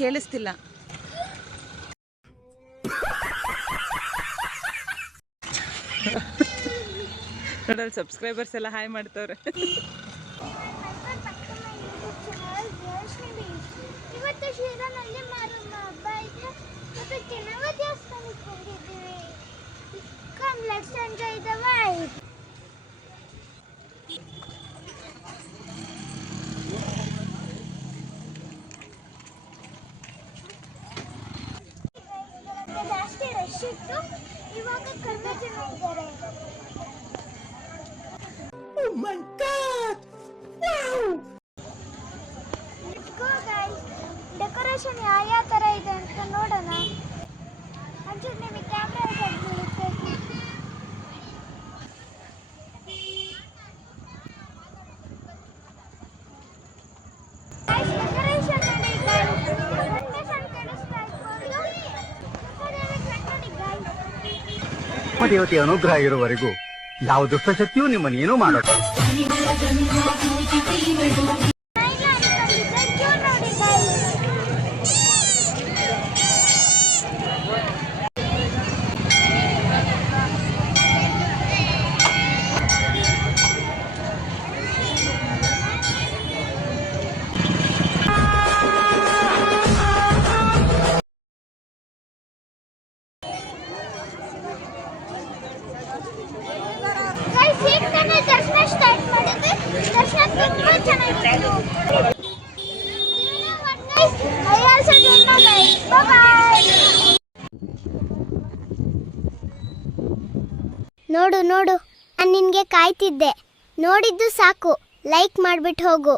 ಕೇಳಿಸ್ತಿಲ್ಲ. Nodal subscribers ಎಲ್ಲ hi ಮಾಡ್ತವ್ರೆ. ಇವತ್ತು ಶ್ರೀರಾಮಲ್ಲಿ ಮಾರಮ್ಮ ಹಬ್ಬ ಇದೆ ಮತ್ತು ಚೆನ್ನವ ದೇವಸ್ಥಾನಕ್ಕೆ ಬಂದಿದ್ದೀವಿ. Come let's enjoy the vibe. ಜಾಸ್ತಿ ರಶ್ ಇತ್ತು, ಇವಾಗ ಕಡಿಮೆ ಜನ ಇದ್ದಾರೆ. Oh my God! Wow! Let's go guys. Decoration ಯಾವ ತರ ಇದೆ ಅಂತ ನೋಡೋಣ. ಒಂಚೂರು ನಿಮಗೆ ಕ್ಯಾಮ್ರಾ ತೆಗೆದು ಡೆಕೋರೇಷನ್ ನೋಡಿ guys. ಡೆಕೋರೇಷನ್ ಕಾಣಿಸ್ತಾ ಇಟ್ಕೊಂಡು ದೇವತೆಯ ಅನುಗ್ರಹ ಇರುವವರೆಗೂ ಯಾವ ದುಷ್ಟಶಕ್ತಿಯೂ ನಿಮ್ಮನ್ನು ಏನೂ ಮಾಡೋದು. ದರ್ಶನ ಸ್ಟಾರ್ಟ್ ಮಾಡಿದ್ವಿ. ದರ್ಶನ ತುಂಬಾ ಚೆನ್ನಾಗಿತ್ತು. ನೋಡು ನೋಡು, ನಾನು ನಿನಗೆ ಕಾಯ್ತಿದ್ದೆ. ನೋಡಿದ್ದು ಸಾಕು, ಲೈಕ್ ಮಾಡಿಬಿಟ್ಟು ಹೋಗು.